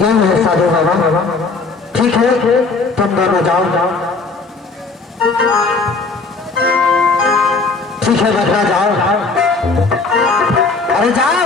क्या है साधु बाबा? ठीक है, तुम दोनों जाओ। ठीक है बेटा, जाओ। अरे जाओ।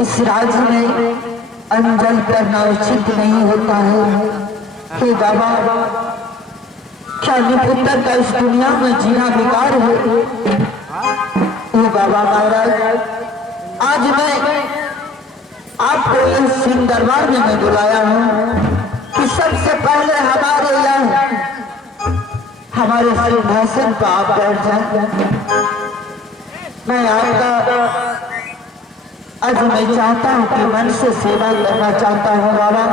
इस राज्य में अंजल करना उचित नहीं होता है। हे बाबा, क्या निपुत्र का इस दुनिया में जीना बेकार है? हे बाबा महाराज, आज मैं आपको इस सिंह दरबार में मैं बुलाया हूँ कि सबसे पहले हमारे सिंहासन पर आप बैठ जाए। मैं आपका आज मैं चाहता हूँ कि मन से सेवा करना चाहता हूँ बाबा।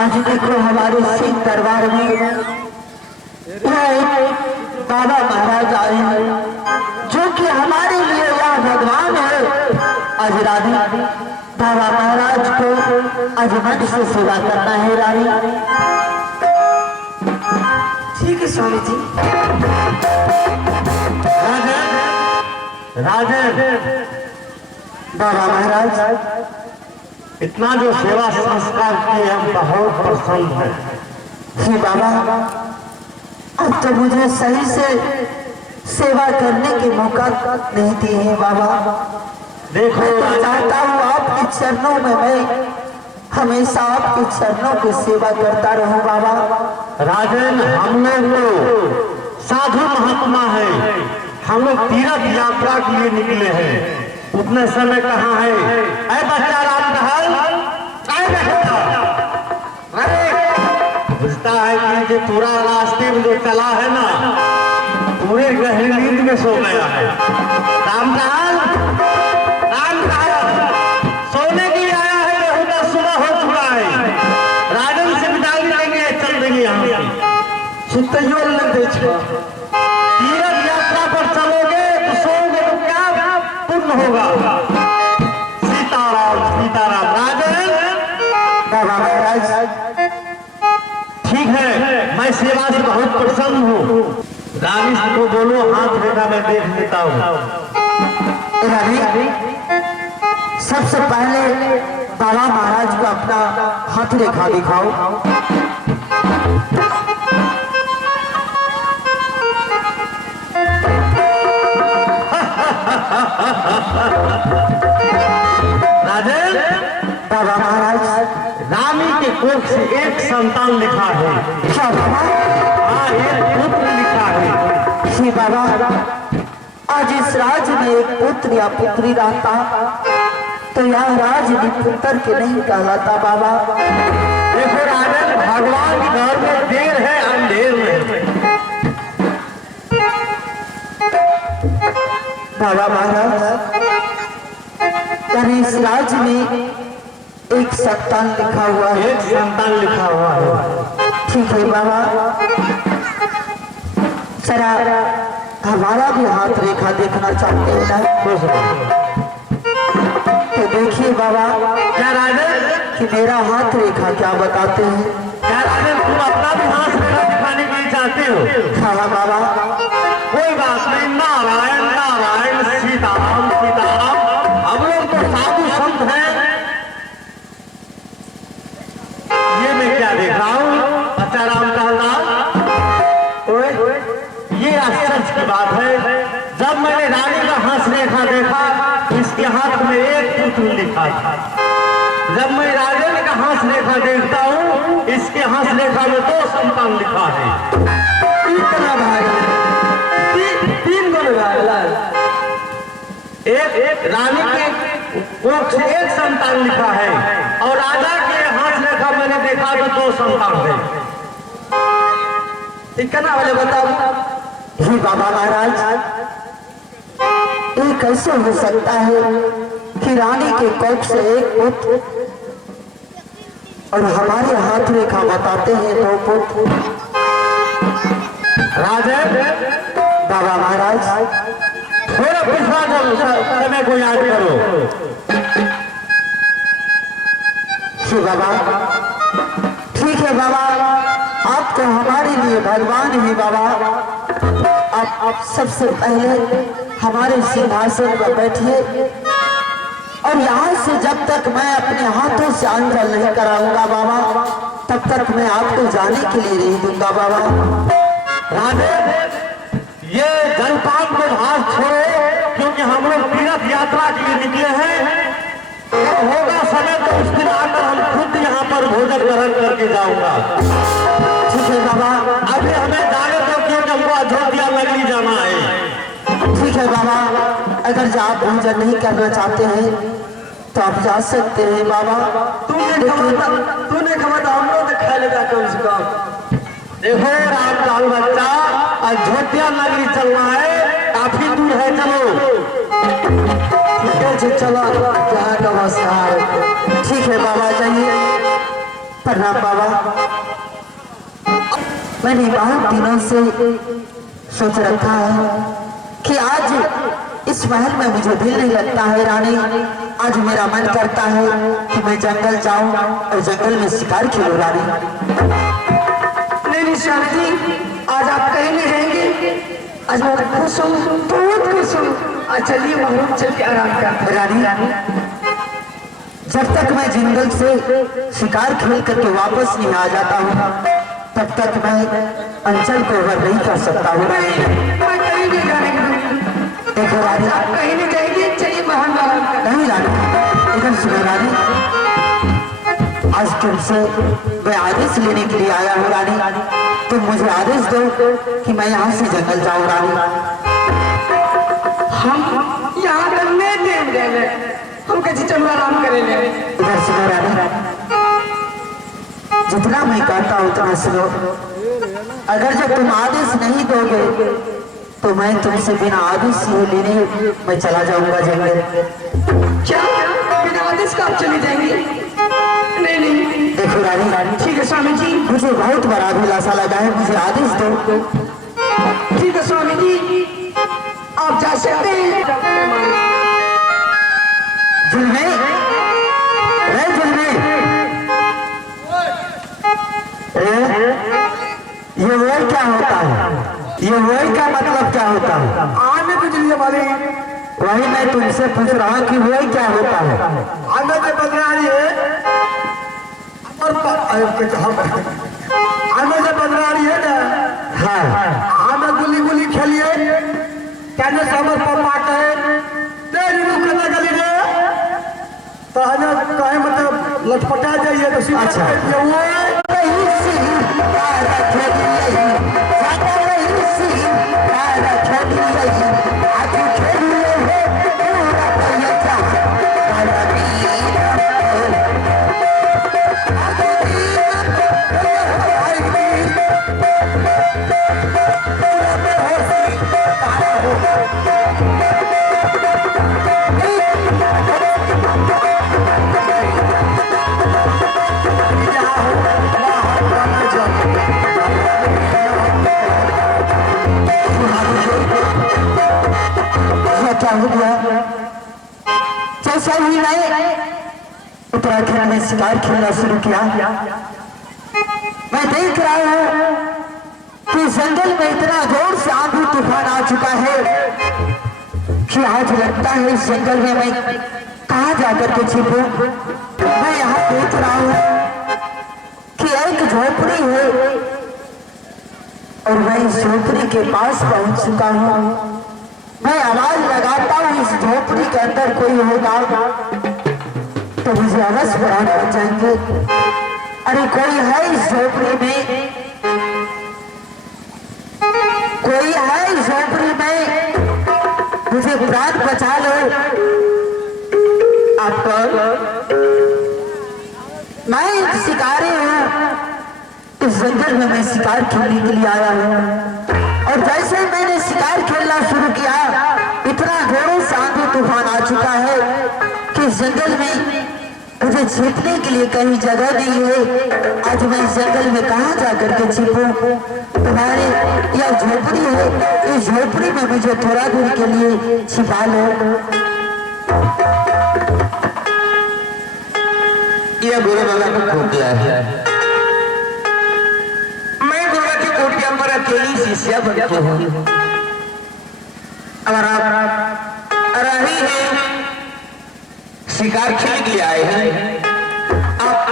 आज भी देखो हमारे सिंह दरबार में बाबा महाराज आए हैं, जो कि हमारे लिए यह भगवान है। आज रानी बाबा महाराज को आज मन से सेवा करना है। रानी ठीक है स्वामी जी। राजन बाबा महाराज, इतना जो सेवा संस्कार किए हम बहुत प्रसन्न है। जी बाबा, अब तो मुझे सही से सेवा करने के मौका नहीं दिए हैं बाबा। देखो मैं चाहता हूँ आपके चरणों में मैं हमेशा आपके चरणों की सेवा करता रहूं बाबा। राजन, हम लोग तो साधु महात्मा है, हम लोग तीर्थ यात्रा के लिए निकले हैं। उतने समय कहाँ है? ऐ बच्चा राम दहल, अरे बुझता है कि जो पूरा रास्ते में जो चला है ना, पूरे गहरी नींद में सो गया है। राम दहल सोने के लिए आया है। बहुत सुबह हो चुका है। राजन से विदाई लेंगे, चल देंगे यहाँ से। सुतैयो लग दे तीर्थ यात्रा पर चलोगे तो सोओगे तो क्या पुण्य होगा। सीताराम सीताराम। राजन बाबा महाराज, ठीक है, मैं सेवा से बहुत प्रसन्न हूँ। रानी को बोलो हाथ बेटा मैं देख लेता हूँ। रानी सबसे पहले बाबा महाराज को अपना हाथ रेखा दिखाओ। राजन, बाबा महाराज, रानी के कोख से एक संतान लिखा है। क्या बाबा? हाँ, एक पुत्र लिखा है। जी बाबा, आज इस राज्य में एक पुत्र या पुत्री रहता तो यह राज पुत्र के नहीं कहलाता बाबा। देखो राजन, भगवान के घर में देर है अंधेर में। बाबा महाराज, यानी इस राज्य में एक संतान लिखा हुआ है। एक संतान लिखा हुआ है। ठीक है बाबा, जरा हमारा भी हाथ रेखा देखना चाहते हैं ना? तो देखिए बाबा, क्या राजन? कि मेरा हाथ रेखा क्या बताते हैं? क्या राजन, तुम अपना भी हाथ रेखा दिखाने के लिए चाहते हो? हाँ बाबा, कोई बात नहीं। नारायण नारायण, सीताराम सीताराम। हम लोग तो साधु संत हैं। ये मैं क्या देख रहा हूँ? अच्छा राम कहना, ये आश्चर्य की बात है। जब मैंने रानी का हंस रेखा देखा, इसके हाथ में एक पुत्र लिखा था। जब मैं राजन का हंस रेखा देखता हूँ, इसके हंस रेखा में 2 संतान लिखा है। इतना भाई, तीन गो भाई, एक रानी के कोख से एक संतान लिखा है और राजा के हंस रेखा मैंने देखा तो 2 संतान थे। इतना वाले बताओ। जी बाबा महाराज, ये कैसे हो सकता है कि रानी के कोख से एक पुत्र और हमारे हाथ रेखा बताते हैं 2 पुत्र? राजन, बाबा महाराज, थोड़ा पिछड़ा समय को याद करो। जी बाबा, ठीक है बाबा, आप तो हमारे लिए भगवान ही बाबा। आप सबसे पहले हमारे सिंहासन पर बैठिए और यहाँ से जब तक मैं अपने हाथों से अंजल नहीं कराऊंगा बाबा, तब तक मैं आपको जाने के लिए नहीं दूंगा बाबा। राजन, ये जलपान को हाथ छोड़ो, क्योंकि हम लोग तीर्थ यात्रा के लिए निकले हैं। जब होगा समय तो उस दिन आकर हम खुद यहाँ पर भोजन ग्रहण करके जाऊंगा। ठीक है बाबा, अभी हमें जाने दो, क्योंकि हमको अयोध्या नगरी जाना है। ठीक है बाबा, अगर आप भोजन नहीं करना चाहते हैं तो आप जा सकते हैं बाबा। तूने खबर तो हम लोग खा लेता कम से कम। देखो रामलाल बच्चा, अयोध्या नगरी चलना है, काफी दूर है, चलो। ठीक है, चलो, जहाँ का व्यवस्था है। ठीक है बाबा, जाइए। प्रणाम बाबा। मैंने बहुत दिनों से सोच रखा है कि आज इस महल में मुझे दिल नहीं लगता है रानी। आज मेरा मन करता है कि मैं जंगल जाऊं और जंगल में शिकार खेलूं रानी। नहीं स्वामी जी, आज आप कहीं नहीं रहेंगे। आज मैं खुश हूँ, बहुत खुश हूँ। आज चलिए महल चल के आराम कर। रानी, जब तक मैं जंगल से शिकार खेल करके वापस नहीं आ जाता हूँ, तब तक मैं अंचल को अगर नहीं कर सकता हूँ। देखो रानी, आप कहीं नहीं जाएंगे, चलिए महल नहीं रानी, इधर सुनो रानी, आज तुमसे मैं आदेश लेने के लिए आया हूँ रानी। तुम मुझे आदेश दो कि मैं यहाँ से जंगल जाऊँ रानी। हम यहाँ तक नहीं देंगे, हम कैसे चलो आराम करेंगे। इधर सुनो रानी, जितना मैं कहता हूँ उतना सुनो। अगर जब तुम आदेश नहीं दोगे तो मैं तुमसे बिना आदेश लेने मैं चला जाऊंगा जंगल। क्या बिना आदेश का आप चले जाएंगे? नहीं नहीं, देखो रानी, ठीक है स्वामी जी, मुझे बहुत बड़ा अभिलाषा लगा है, मुझे आदेश दो। ठीक है स्वामी जी, आप जा सकते हैं। जुलमे, ये वही क्या होता है? ये वही का मतलब क्या होता है? आने को चलिए वाले वही मैं तुमसे पूछ रहा हूँ कि वही क्या होता है। हमें जो बदनारी है हमें जो बदनारी है ना, हाँ हमें गुली गुली खेलिए कहने से हमारे पापा कहे तेरी रूह करने गली रे, तो हमें कहे मतलब लटपटा जाइए तो सीधा अच्छा। कह दिए, वो क्या हो गया? जैसा ही मैं उत्तराखंड में शिकार खेलना शुरू किया, मैं देख रहा हूँ कि जंगल में इतना जोर से आंधी तूफान आ चुका है कि आज लगता है इस जंगल में मैं कहाँ जाकर के छिपूं। मैं यहाँ देख रहा हूँ कि एक झोपड़ी है और मैं इस झोपड़ी के पास पहुंच चुका हूँ। मैं आवाज लगाता हूँ इस झोपड़ी के अंदर कोई होगा तो मुझे अवश्य प्राण बचाएंगे। अरे कोई है इस झोपड़ी में, कोई है इस झोपड़ी में, मुझे प्राण बचा लो। आप मैं एक शिकारी हूँ, इस जंगल में मैं शिकार खेलने के लिए आया हूँ और जैसे ही मैंने शिकार खेलना शुरू किया इतना जोरों से आंधी तूफान आ चुका है कि इस जंगल में मुझे छिपने के लिए कहीं जगह नहीं है। आज मैं इस जंगल में कहाँ जाकर के छिपूं? तुम्हारे यह झोपड़ी है, इस झोपड़ी में मुझे थोड़ा दूर के लिए छिपा लो। यह गुरु बाबा को खोटिया है। मैं गुरु की कोटिया पर अकेली शिष्या बनती हूँ। अगर आप रही हैं शिकार खेलने के लिए आए हैं, आप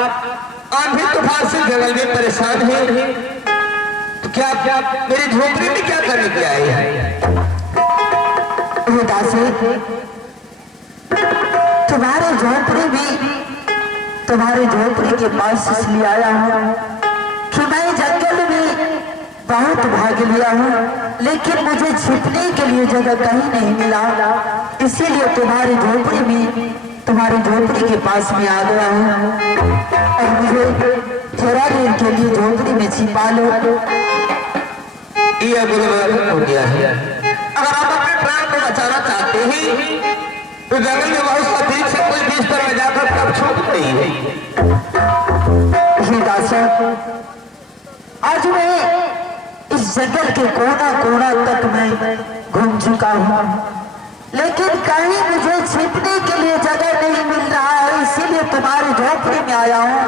आंधी तूफान से जंगल में परेशान हैं, तो क्या आप मेरी झोपड़ी में क्या करने के आए हैं? तुम्हारे झोपड़ी के पास इसलिए आया हूँ कि मैं जंगल में बहुत भाग लिया हूँ लेकिन मुझे छिपने के लिए जगह कहीं नहीं मिला, इसीलिए तुम्हारी झोपड़ी के पास में आ गया हूँ और मुझे थोड़ा देर के लिए झोपड़ी में छिपा लो। यह गुरुवार हो गया है। अगर आप अपने प्राण को बचाना चाहते हैं तो जंगल में बहुत सा बीच से कोई बिस्तर में जाकर कब छूट गई है। आज मैं इस जंगल के कोना कोना तक मैं घूम चुका हूँ लेकिन कहीं मुझे छिपने के लिए जगह नहीं मिल रहा है, इसीलिए तुम्हारी झोपड़ी में आया हूँ।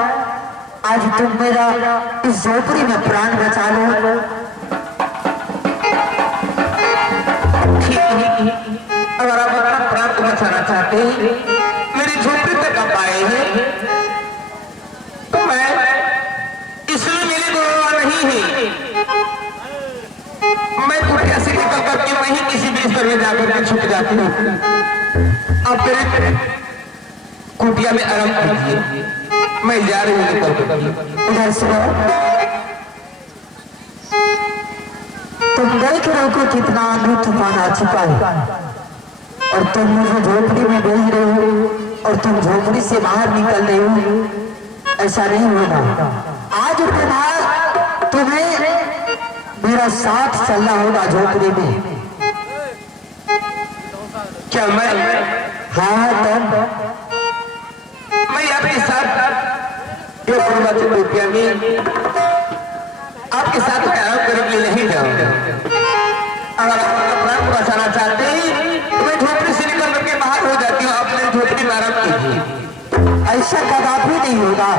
आज तुम मेरा इस झोपड़ी में प्राण बचा लो। अगर आप अपना प्राण को बचाना चाहते हैं, मेरी झोपड़ी तक आप आए हैं, तो मैं इसलिए मेरी गुरुवार नहीं है। मैं कुटिया से निकल करके वहीं किसी बिस्तर में जाकर के छुप जाती हूँ। आप मेरे कुटिया में आराम कीजिए, मैं जा रही हूँ निकल करके। इधर सुनो, तुम देख रहे हो कि कितना आंधी तूफान आ चुका है और तुम मुझे झोपड़ी में भेज रहे हो और तुम झोपड़ी से बाहर निकल रहे हो, ऐसा नहीं होगा। आज तुम्हें मेरा साथ चलना होगा झोपड़ी में। क्या मैं हाँ तब मैं आपके साथ रुपया में आपके साथ आराम करने के लिए नहीं जाऊंगा। अगर आप अपना प्राण को बचाना चाहते हैं तो मैं झोपड़ी से निकल करके बाहर हो जाती हूँ, आप मेरी झोपड़ी में आराम कीजिए। ऐसा कदापि नहीं होगा।